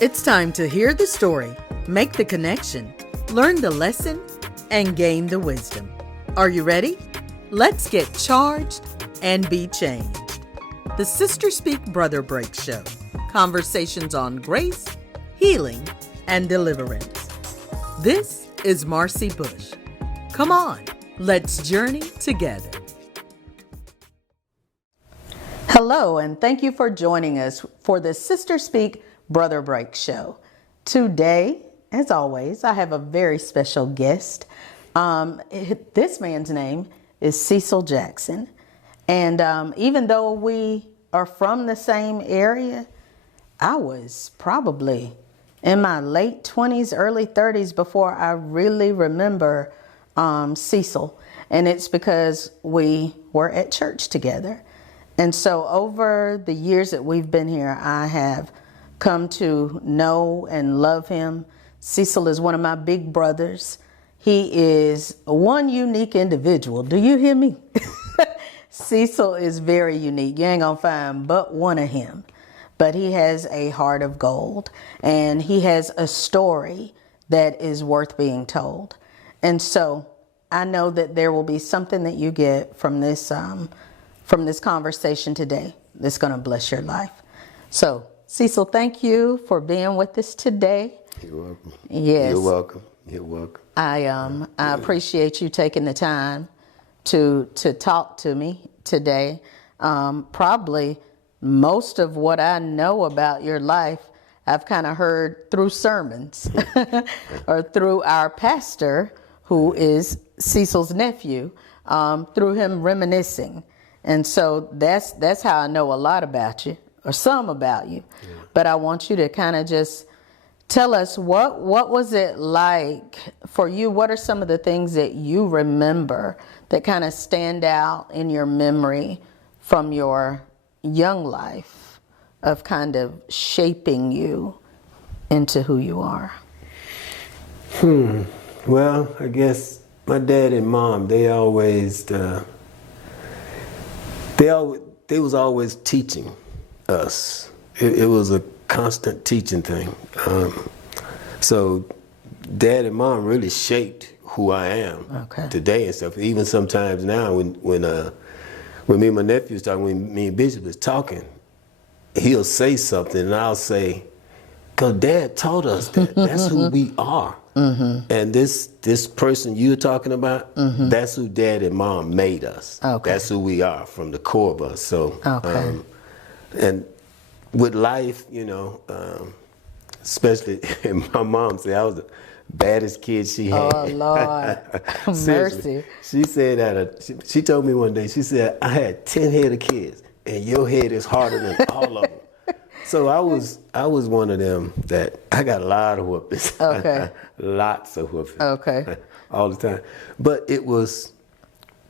It's time to hear the story, make the connection, learn the lesson, and gain the wisdom. Are you ready? Let's get charged and be changed. The Sister Speak Brother Break Show. Conversations on grace, healing, and deliverance. This is Marcy Bush. Come on, let's journey together. Hello, and thank you for joining us for the Sister Speak Brother Break Show. Today, as always, I have a very special guest. This man's name is Cecil Jackson. And even though we are from the same area, I was probably in my late 20s, early 30s before I really remember Cecil. And it's because we were at church together. And so over the years that we've been here, I have come to know and love him. Cecil is one of my big brothers. He is one unique individual. Do you hear me? Cecil is very unique. You ain't gonna find but one of him. But he has a heart of gold, and he has a story that is worth being told. And so I know that there will be something that you get from this conversation today that's gonna bless your life. So Cecil, thank you for being with us today. You're welcome. Yes. You're welcome. You're welcome. I appreciate you taking the time to talk to me today. Probably most of what I know about your life, I've kind of heard through sermons or through our pastor, who is Cecil's nephew, through him reminiscing. And so that's how I know a lot about you, or some about you. Yeah. But I want you to kind of just tell us what was it like for you? What are some of the things that you remember that kind of stand out in your memory from your young life of kind of shaping you into who you are? Well, I guess my dad and mom, they was always teaching us. It was a constant teaching thing. So dad and mom really shaped who I am today and stuff. Even sometimes now when me and my nephew's talking, when me and Bishop is talking, he'll say something and I'll say, "'Cause Dad taught us that. That's who we are." Mm-hmm. And this person you're talking about, that's who Dad and Mom made us. Okay. That's who we are from the core of us. So, and with life, you know, especially my mom said I was the baddest kid she had. Oh Lord, mercy. She said that she told me one day. She said I had 10 head of kids, and your head is harder than all of them. So I was one of them that I got a lot of whoopings. Okay. Lots of whoopings. Okay. All the time. But it was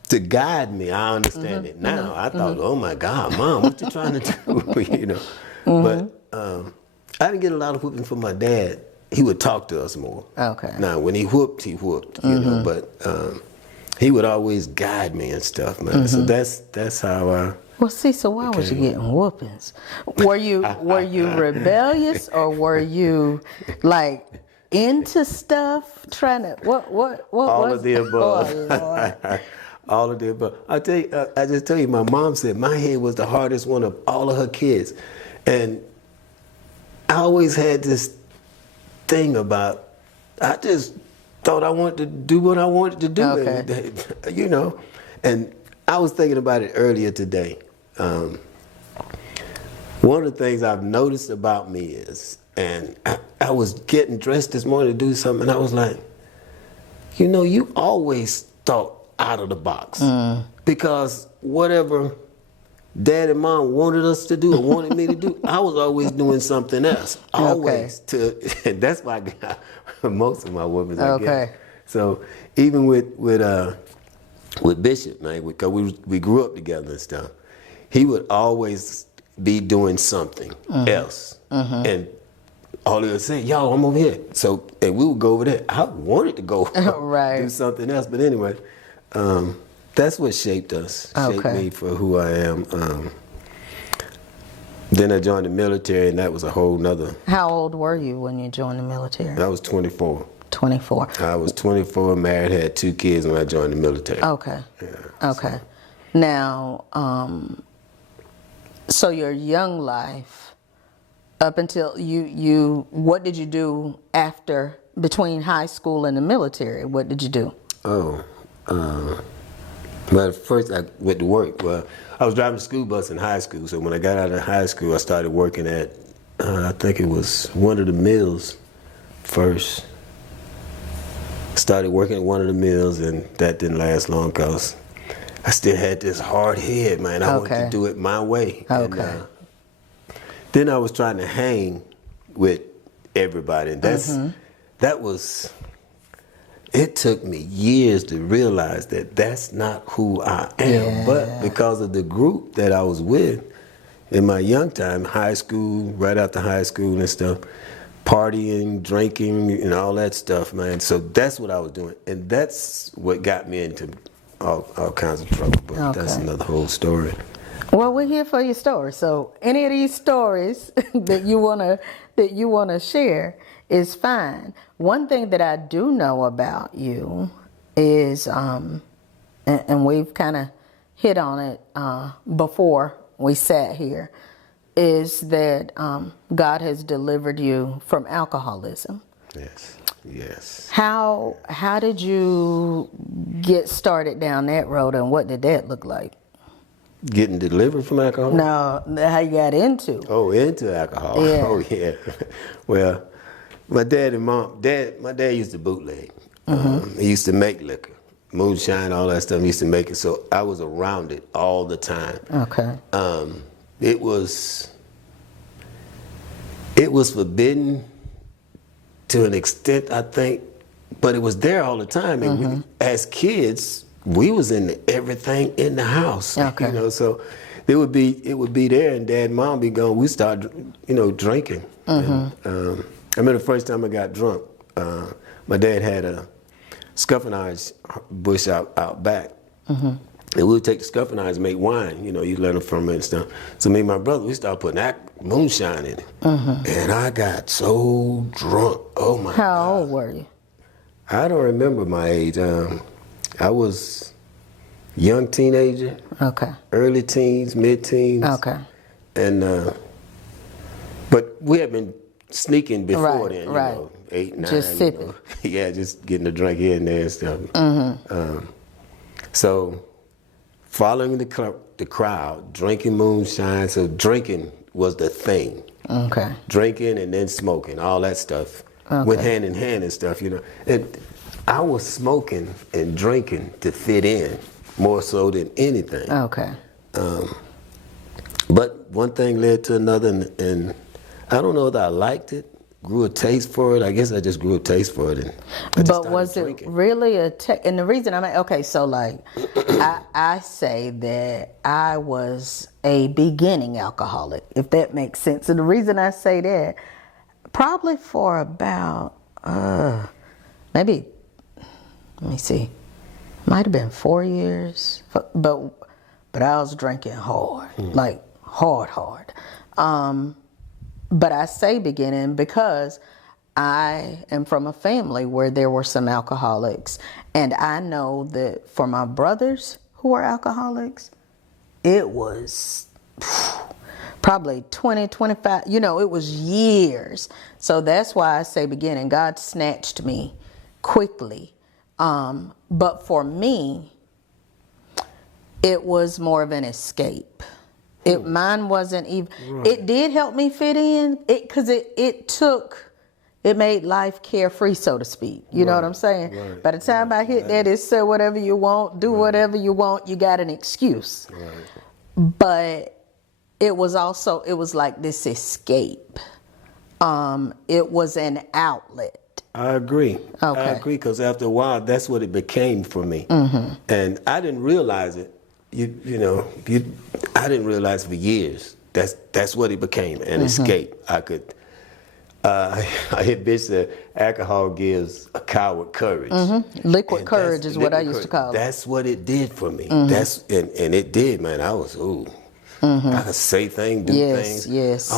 to guide me. I understand it now. I thought, oh my God, Mom, what you trying to do? You know. But I didn't get a lot of whooping from my dad. He would talk to us more. Okay. Now when he whooped, you know. But he would always guide me and stuff, man. So that's how I. Well, see, so why was you getting whoopings? Were you rebellious, or were you like into stuff, trying to what all was of the above? Oh, Lord. All of the above. I just tell you, my mom said my head was the hardest one of all of her kids, and I always had this thing about I just thought I wanted to do what I wanted to do, and, you know, and I was thinking about it earlier today. One of the things I've noticed about me is, and I was getting dressed this morning to do something, and I was like, you know, you always thought out of the box. Because whatever Dad and Mom wanted us to do or wanted me to do, I was always doing something else. Always. And that's why I got most of my whoopings, I guess. So even with Bishop, man, because we grew up together and stuff, he would always be doing something else. And all he would say, "Yo, I'm over here." So, and we would go over there. I wanted to go do something else. But anyway, that's what shaped us, shaped me for who I am. Then I joined the military, and that was a whole nother. How old were you when you joined the military? I was 24. 24. I was 24, married, had 2 kids when I joined the military. Okay. Yeah, okay. So. Now, so your young life, up until you, what did you do after, between high school and the military? What did you do? Well, first I went to work. Well, I was driving a school bus in high school, so when I got out of high school, I started working at, I think it was one of the mills first. Started working at one of the mills, and that didn't last long because I still had this hard head, man. I wanted to do it my way. Okay. And, then I was trying to hang with everybody, and that was. It took me years to realize that that's not who I am. Yeah. But because of the group that I was with in my young time, high school, right after high school and stuff, partying, drinking, and all that stuff, man. So that's what I was doing. And that's what got me into all kinds of trouble. But that's another whole story. Well, we're here for your story. So any of these stories that you wanna share is fine. One thing that I do know about you is, and we've kind of hit on it before we sat here, is that God has delivered you from alcoholism. Yes, yes. How did you get started down that road, and what did that look like? Getting delivered from alcohol? No, how you got into? Oh, into alcohol. Yeah. Oh, yeah. Well, my dad and my dad used to bootleg. He used to make liquor, moonshine, all that stuff. He used to make it, so I was around it all the time. Okay. It was forbidden to an extent, I think, but it was there all the time. And we, as kids, we was in everything in the house. Okay. You know, so it would be there, and Dad and Mom be gone. We start, drinking. And, I remember the first time I got drunk. My dad had a scuffing irons bush out back. And we would take the scuffing irons and make wine. You let them ferment and stuff. So me and my brother, we started putting that moonshine in it. And I got so drunk. Oh my God. How old were you? I don't remember my age. I was young teenager. Okay. Early teens, mid-teens. Okay. And, but we had been sneaking before then, you know, 8, 9. Just sipping. Yeah, just getting a drink here and there and stuff. So following the crowd, drinking moonshine. So drinking was the thing. Okay. Drinking and then smoking, all that stuff went hand in hand and stuff, And I was smoking and drinking to fit in more so than anything. Okay. But one thing led to another, and I don't know that I liked it, grew a taste for it. I guess I just grew a taste for it. And but was it really and the reason so like, I say that I was a beginning alcoholic, if that makes sense. And the reason I say that, probably for about, maybe, let me see, might have been 4 years, but I was drinking hard, like hard. But I say beginning because I am from a family where there were some alcoholics. And I know that for my brothers who were alcoholics, it was probably 20, 25, it was years. So that's why I say beginning. God snatched me quickly. But for me, it was more of an escape. Mine wasn't even, it did help me fit in, because it made life carefree, so to speak. You know what I'm saying? Right. By the time I hit that, it said whatever you want, do whatever you want, you got an excuse. Right. But it was like this escape. It was an outlet. I agree. Okay. I agree, because after a while, that's what it became for me. And I didn't realize it. I didn't realize for years that's what it became, an escape. I could. I hear bitch that alcohol gives a coward courage. Liquid courage is what I used to call it. That's what it did for me. And it did, man. I was I could say things, do things. Yes.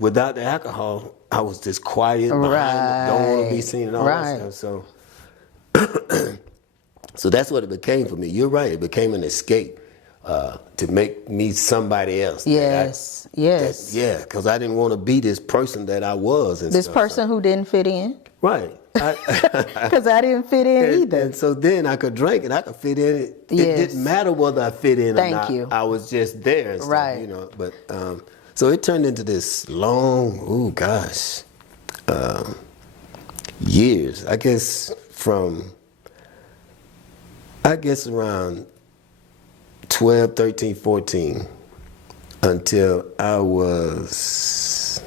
Without the alcohol, I was just quiet, behind, don't want to be seen and all that stuff. So that's what it became for me. You're right. It became an escape to make me somebody else. Yes. Because I didn't want to be this person that I was. And this person who didn't fit in. Right. Because I didn't fit in either. And so then I could drink and I could fit in. It didn't matter whether I fit in or not. Thank you. I was just there. And stuff, right. You know. But so it turned into this long, years. I guess around 12, 13, 14 until I was,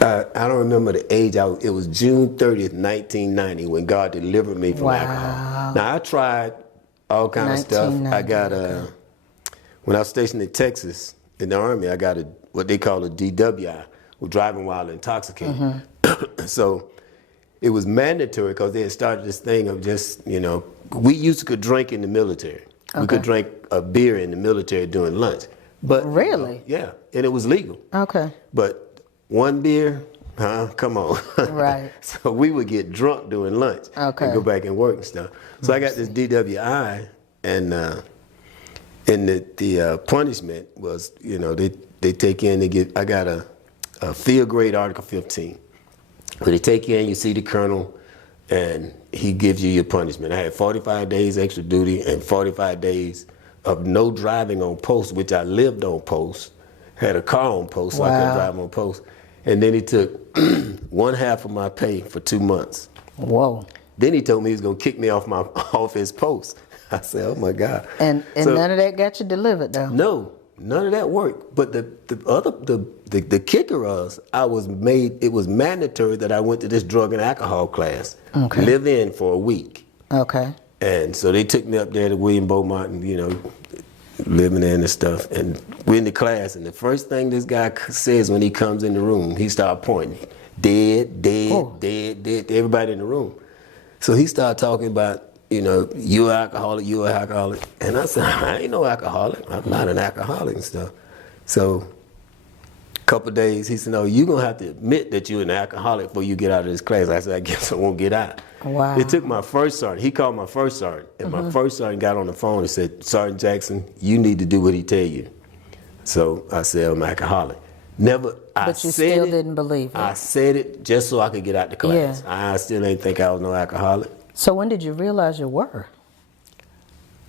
I don't remember the age. It was June 30th, 1990 when God delivered me from alcohol. Now I tried all kind of stuff. I got when I was stationed in Texas in the Army, I got what they call a DWI, driving while intoxicated. So it was mandatory because they had started this thing of just, we used to drink in the military. We could drink a beer in the military during lunch. But really? Yeah, and it was legal. Okay. But one beer, come on. Right. So we would get drunk during lunch and go back and work and stuff. So I got this DWI, and the punishment was, they take in, I got a field grade Article 15. But they take you in, you see the colonel, and he gives you your punishment. I had 45 days extra duty and 45 days of no driving on post, which I lived on post, had a car on post, so I could drive on post. And then he took 1/2 of my pay for 2 months. Whoa. Then he told me he was gonna kick me off his post. I said, oh my God. And so, none of that got you delivered though? No, none of that worked. But the kicker was it was mandatory that I went to this drug and alcohol class, live in for a week. Okay. And so they took me up there to William Beaumont and, living in and stuff. And we're in the class, and the first thing this guy says when he comes in the room, he started pointing, dead, everybody in the room. So he started talking about, you're an alcoholic. And I said, I ain't no alcoholic. I'm not an alcoholic and stuff. So a couple of days, he said, no, you're going to have to admit that you're an alcoholic before you get out of this class. I said, I guess I won't get out. Wow. It took my first sergeant. He called my first sergeant. And my first sergeant got on the phone and said, Sergeant Jackson, you need to do what he tell you. So I said, I'm an alcoholic. But you still didn't believe it. I said it just so I could get out the class. Yeah. I still didn't think I was no alcoholic. So when did you realize you were?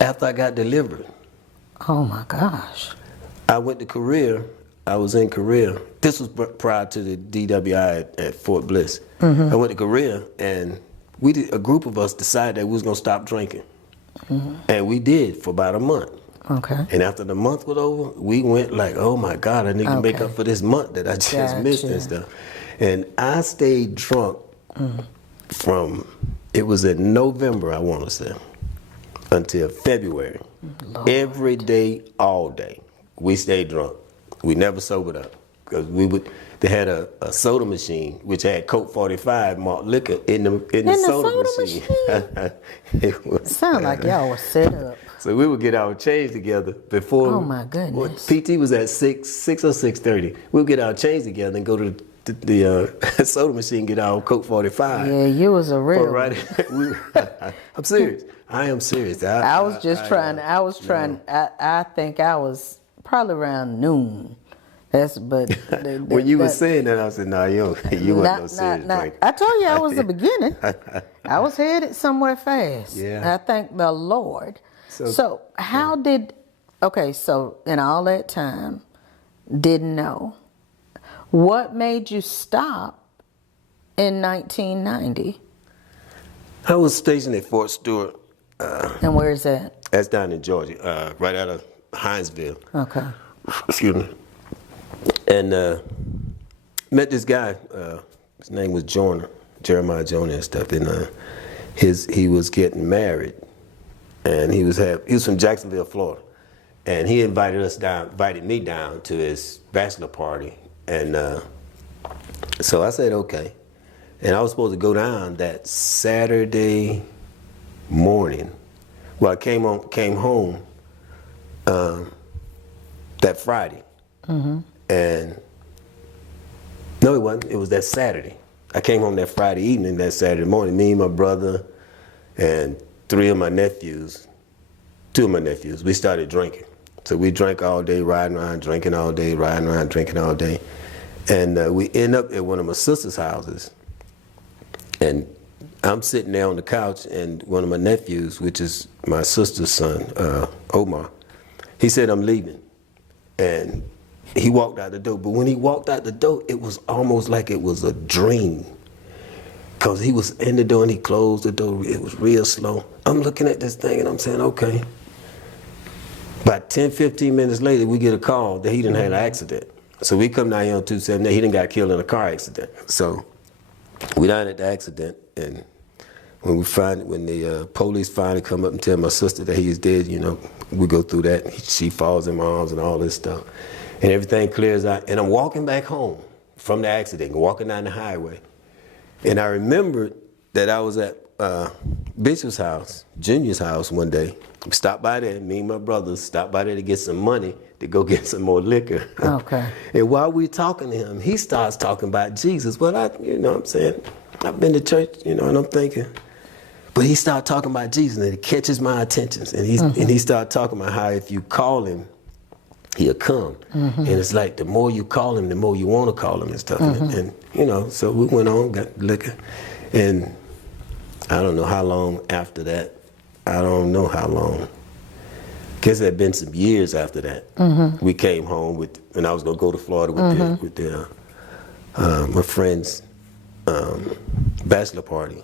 After I got delivered. Oh my gosh. I went to Korea. I was in Korea. This was prior to the DWI at Fort Bliss. I went to Korea, and a group of us decided that we was gonna stop drinking. And we did for about a month. Okay. And after the month was over, we went like, oh my God, I need to make up for this month that I just missed and stuff. And I stayed drunk from, it was in November, I want to say, until February. Lord. Every day, all day, we stayed drunk. We never sobered up because they had a soda machine which had Coke 45 malt liquor in the soda machine. It sound like y'all was set up. So we would get our change together before. Oh my goodness. PT was at 6 or 6:30. We'll get our change together and go to the soda machine, get our Coke 45. Yeah, you was a real. Right. I'm serious. I am serious. I think I was probably around noon. When you were saying that, I said, "No, you wasn't no serious drinker." I told you I was the beginning. I was headed somewhere fast. Yeah. I thank the Lord. So how did? Okay, so in all that time, didn't know. What made you stop in 1990? I was stationed at Fort Stewart. And where is that? That's down in Georgia, right out of Hinesville. Okay. Excuse me. And met this guy. His name was Jeremiah Joyner and stuff. And he was getting married, and he was from Jacksonville, Florida, and he invited me down to his bachelor party. And so I said okay, and I was supposed to go down that Saturday morning. Well, I came home that Friday. And no, it wasn't. It was that Saturday. I came home that Friday evening, that Saturday morning. Me and my brother and 3 of my nephews, 2 of my nephews, we started drinking. So we drank all day, riding around, drinking all day, riding around, drinking all day. And we end up at one of my sister's houses. And I'm sitting there on the couch, and one of my nephews, which is my sister's son, Omar, he said, I'm leaving. And he walked out the door. But when he walked out the door, it was almost like it was a dream. Because he was in the door and he closed the door. It was real slow. I'm looking at this thing and I'm saying, okay. About 10, 15 minutes later, we get a call that he done had an accident. So we come down here on 278. He done got killed in a car accident. So we down at the accident, and when the police finally come up and tell my sister that he is dead, you know, we go through that. She falls in my arms and all this stuff. And everything clears out. And I'm walking back home from the accident, walking down the highway. And I remembered that I was at Bishop's house, Junior's house one day. We stopped by there, me and my brothers stopped by there to get some money to go get some more liquor. Okay. And while we talking to him, he starts talking about Jesus. Well, you know what I'm saying? I've been to church, you know, and I'm thinking. But he started talking about Jesus, and it catches my attention. And he started talking about how if you call him, he'll come. And it's like the more you call him, the more you want to call him and stuff. And, you know, so we went on, got liquor. And I don't know how long after that. I don't know how long. Guess it had been some years after that. We came home and I was going to go to Florida with my friend's bachelor party.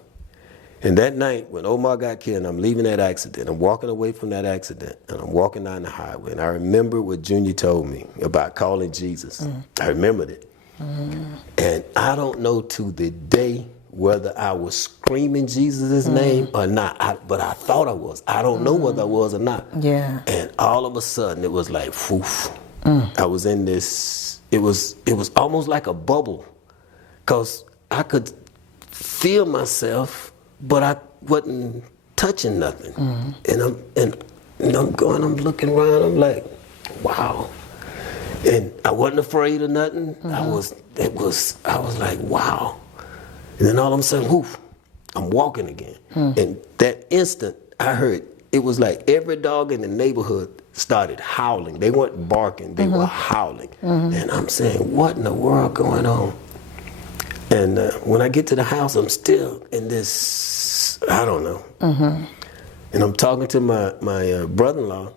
And that night, when Omar got killed, I'm leaving that accident. I'm walking away from that accident, and I'm walking down the highway. And I remember what Junior told me about calling Jesus. I remembered it. And I don't know to the day whether I was screaming Jesus' name or not, but I thought I was. I don't know whether I was or not. Yeah. And all of a sudden, it was like, whoof. I was in this, it was almost like a bubble, because I could feel myself, but I wasn't touching nothing. And I'm going, I'm looking around, I'm like, wow. And I wasn't afraid of nothing. I was like, wow. And then all of a sudden, whoof, I'm walking again. And that instant, I heard, it was like every dog in the neighborhood started howling. They weren't barking, they were howling. And I'm saying, what in the world going on? And when I get to the house, I'm still in this, I don't know. And I'm talking to my brother-in-law,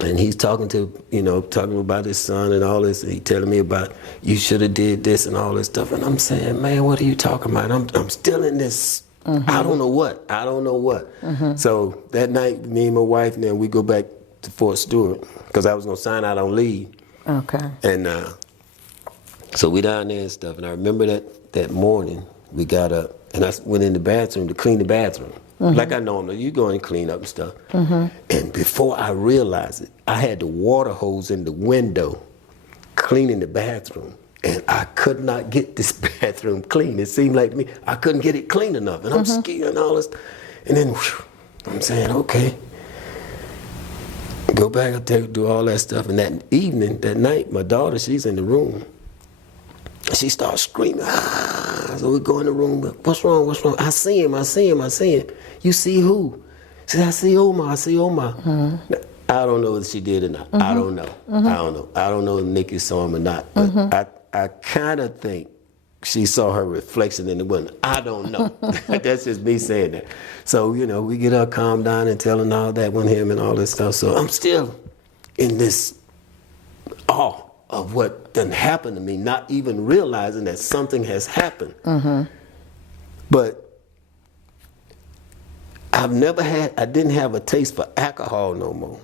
and he's talking about his son and all this. And he telling me about, you should have did this and all this stuff. And I'm saying, man, what are you talking about? I'm still in this, I don't know what. So that night, me and my wife, and then we go back to Fort Stewart, because I was going to sign out on leave. Okay. And so we down there and stuff. And I remember that morning, we got up, and I went in the bathroom to clean the bathroom. Like I normally, you go and clean up and stuff. And before I realized it, I had the water hose in the window cleaning the bathroom. And I could not get this bathroom clean. It seemed like me, I couldn't get it clean enough. And I'm scared and all this. And then I'm saying, okay. Go back and do all that stuff. And that night, my daughter, she's in the room. She starts screaming, ah. So we go in the room, what's wrong? I see him. You see who? She said, I see Omar. I don't know if she did or not. I don't know. I don't know if Nikki saw him or not. But I kind of think she saw her reflection in the window. I don't know. That's just me saying that. So, we get her calmed down and telling all that with him and all this stuff. So I'm still in this awe of what done happened to me, not even realizing that something has happened. But I didn't have a taste for alcohol no more.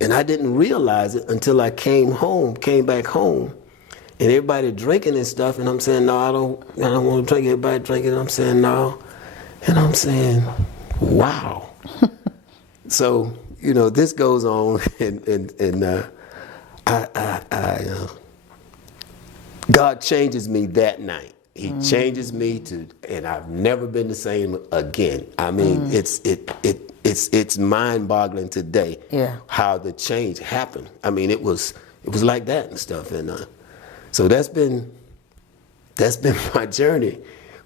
And I didn't realize it until I came back home, and everybody drinking and stuff, and I'm saying, no, I don't want to drink. Everybody drinking, and I'm saying, no. And I'm saying, wow. So, this goes on, and God changes me that night. He changes me and I've never been the same again. I mean, it's mind-boggling today how the change happened. I mean, it was it was like that and stuff. And so that's been my journey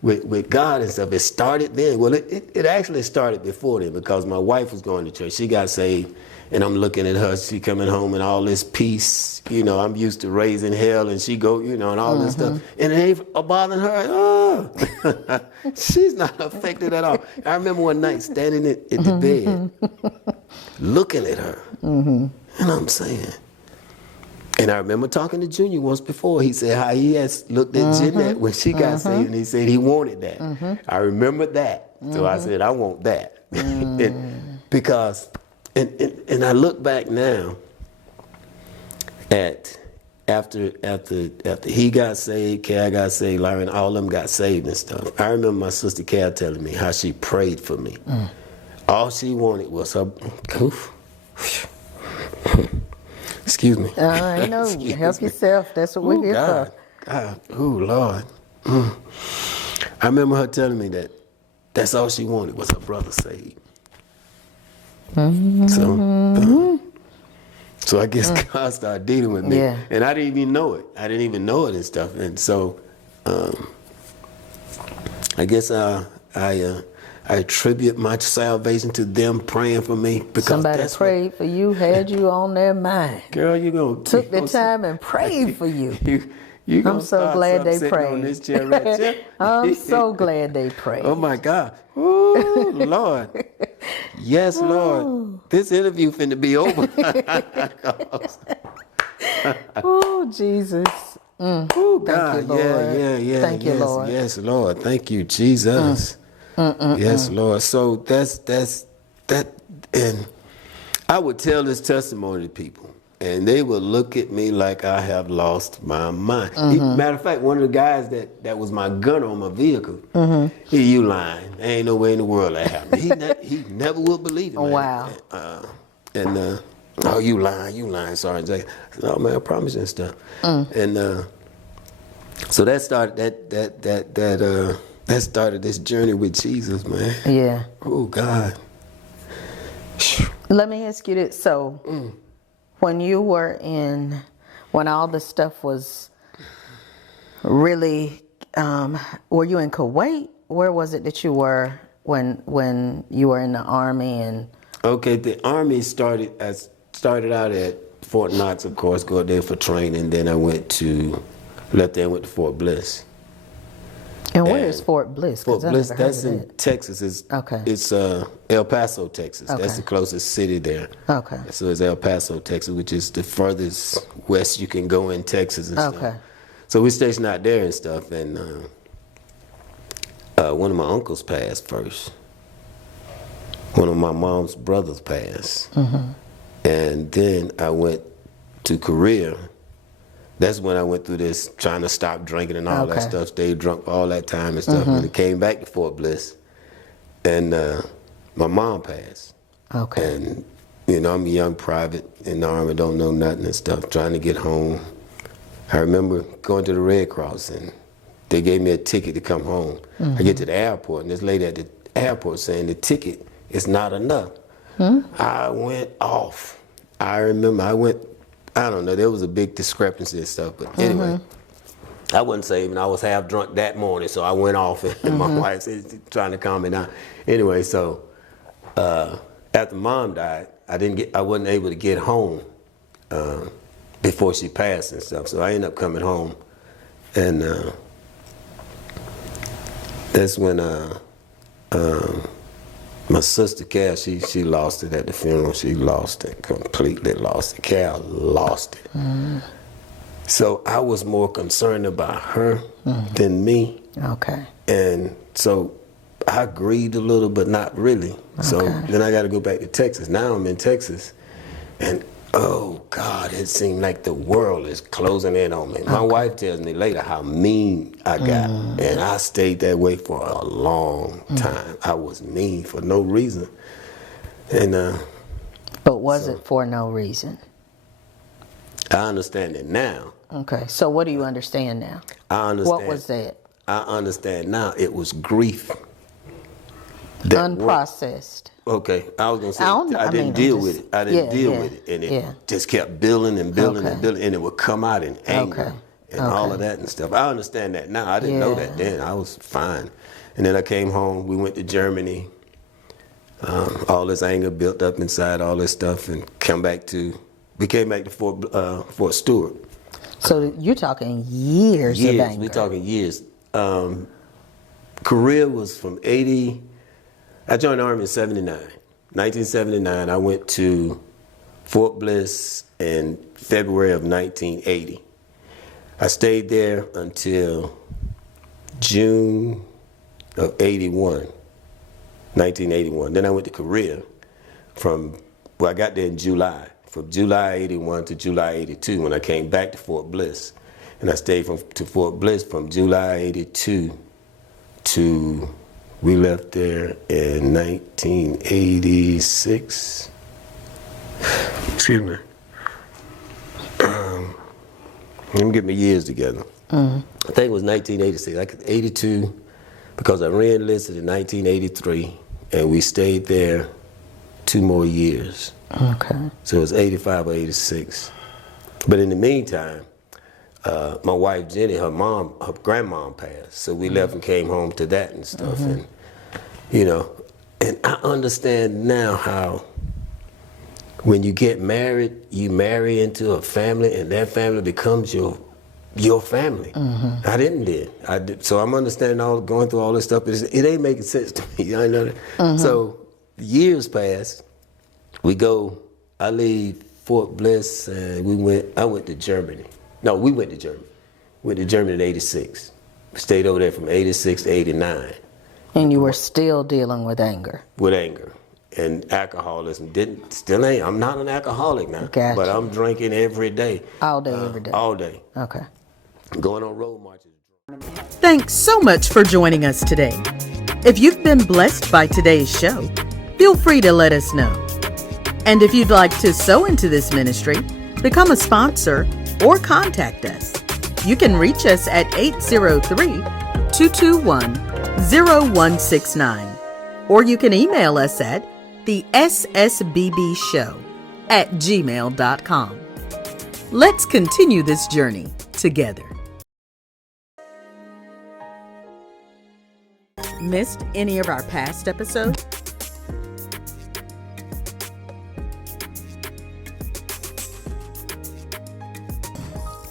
with God and stuff. It started then. Well, it actually started before then, because my wife was going to church. She got saved, and I'm looking at her. She coming home and all this peace. I'm used to raising hell, and she go, and all this stuff. And it ain't bothering her. Oh, she's not affected at all. I remember one night standing at the bed, looking at her, and I'm saying. And I remember talking to Junior once before. He said how he has looked at Jeanette when she got saved, and he said he wanted that. I remember that. So I said, I want that. Because I look back now at after he got saved, Cal got saved, Larry, all of them got saved and stuff. I remember my sister Cal telling me how she prayed for me. All she wanted was her. Excuse me. I know. Help yourself. That's what we're here for. God. Oh, Lord. I remember her telling me that that's all she wanted was her brother saved. So I guess God started dealing with me. Yeah. And I didn't even know it. And stuff. And so I guess I attribute my salvation to them praying for me, because somebody prayed for you, had you on their mind. Girl, took the time and prayed for you. I'm so glad they prayed. On this chair right here. I'm so glad they prayed. Oh my God. Oh Lord. Yes, Lord. This interview finna be over. Oh Jesus. Oh God. Thank you, Lord. Yeah. Thank you, Lord. Yes, Lord. Thank you, Jesus. Yes, Lord. So that's that, and I would tell this testimony to people, and they would look at me like I have lost my mind. Matter of fact, one of the guys that was my gunner on my vehicle, you lying? There ain't no way in the world that happened. He never would believe it. Man. Wow. Oh, you lying, Sergeant Jack. I said, oh man, I promise you and stuff. And so that started that started this journey with Jesus, man. Yeah. Oh God. Let me ask you this. So when you were when all this stuff was really, were you in Kuwait? Where was it that you were when you were in the Army? And okay, the Army started out at Fort Knox, of course, go there for training. Then I left there and went to Fort Bliss. And where is Fort Bliss? Fort Bliss, that's in Texas. It's El Paso, Texas. Okay. That's the closest city there. Okay. So it's El Paso, Texas, which is the furthest west you can go in Texas and stuff. So we stationed out there and stuff, and one of my uncles passed first. One of my mom's brothers passed. And then I went to Korea. That's when I went through this trying to stop drinking and all that stuff. Stayed drunk all that time and stuff. And it came back to Fort Bliss. And my mom passed. Okay. And, I'm a young private in the Army, don't know nothing and stuff, trying to get home. I remember going to the Red Cross, and they gave me a ticket to come home. I get to the airport, and this lady at the airport saying the ticket is not enough. I went off. I remember I don't know, there was a big discrepancy and stuff, but anyway, I wasn't saving. I was half drunk that morning, so I went off, and my wife said, trying to calm me down. Anyway, so after Mom died, I wasn't able to get home before she passed and stuff, so I ended up coming home, and that's when my sister Cal, she lost it at the funeral. She lost it, completely lost it. Cal lost it. So I was more concerned about her than me. Okay. And so I grieved a little, but not really. So then I got to go back to Texas. Now I'm in Texas, and oh God, it seemed like the world is closing in on me. My wife tells me later how mean I got, and I stayed that way for a long time. I was mean for no reason. And but was it for no reason? I understand it now. Okay, so what do you understand now? I understand. What was that? I understand now. It was grief. that Unprocessed. Okay, I was gonna say I mean, didn't deal with it. I didn't deal yeah, with it, and it yeah. just kept building and building and Okay. building, and it would come out in anger and all of Okay. that and stuff. I understand that now. I didn't know that Yeah. then. I was fine, and then I came home. We went to Germany. All this anger built up inside, all this stuff, and we came back to Fort Stewart. So you're talking years of anger. We're talking years. Career was from 80. I joined the Army in 79. 1979, I went to Fort Bliss in February of 1980. I stayed there until June of 81, 1981. Then I went to Korea I got there in July, from July 81 to July 82 when I came back to Fort Bliss. And I stayed to Fort Bliss from July 82 to, we left there in 1986. Excuse me. Let me get my years together. I think it was 1986, like 82, because I re-enlisted in 1983, and we stayed there 2 more years. Okay. So it was 85 or 86. But in the meantime, my wife Jenny, her grandmom passed, so we left and came home to that and stuff, and and I understand now how when you get married, you marry into a family, and that family becomes your family. I did. So I'm understanding going through all this stuff. It ain't making sense to me. I know that. So years pass. I leave Fort Bliss, and I went to Germany. No, we went to Germany. Went to Germany in 86. Stayed over there from 86 to 89. And you were still dealing with anger. With anger and alcoholism. I'm not an alcoholic now, Gotcha. but I'm drinking every day. All day, every day. All day. Okay. Going on road marches. Thanks so much for joining us today. If you've been blessed by today's show, feel free to let us know. And if you'd like to sow into this ministry, become a sponsor, or contact us, you can reach us at 803-221-0169. Or you can email us at thessbbshow@gmail.com. Let's continue this journey together. Missed any of our past episodes?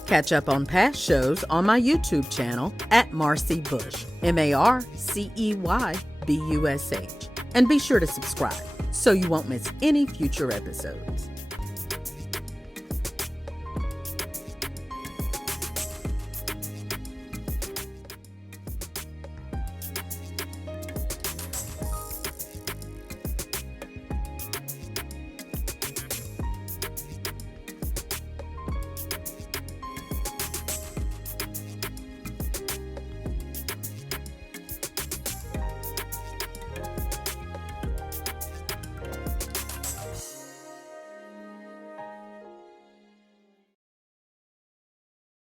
Catch up on past shows on my YouTube channel at Marcy Bush, MarceyBush. And be sure to subscribe so you won't miss any future episodes.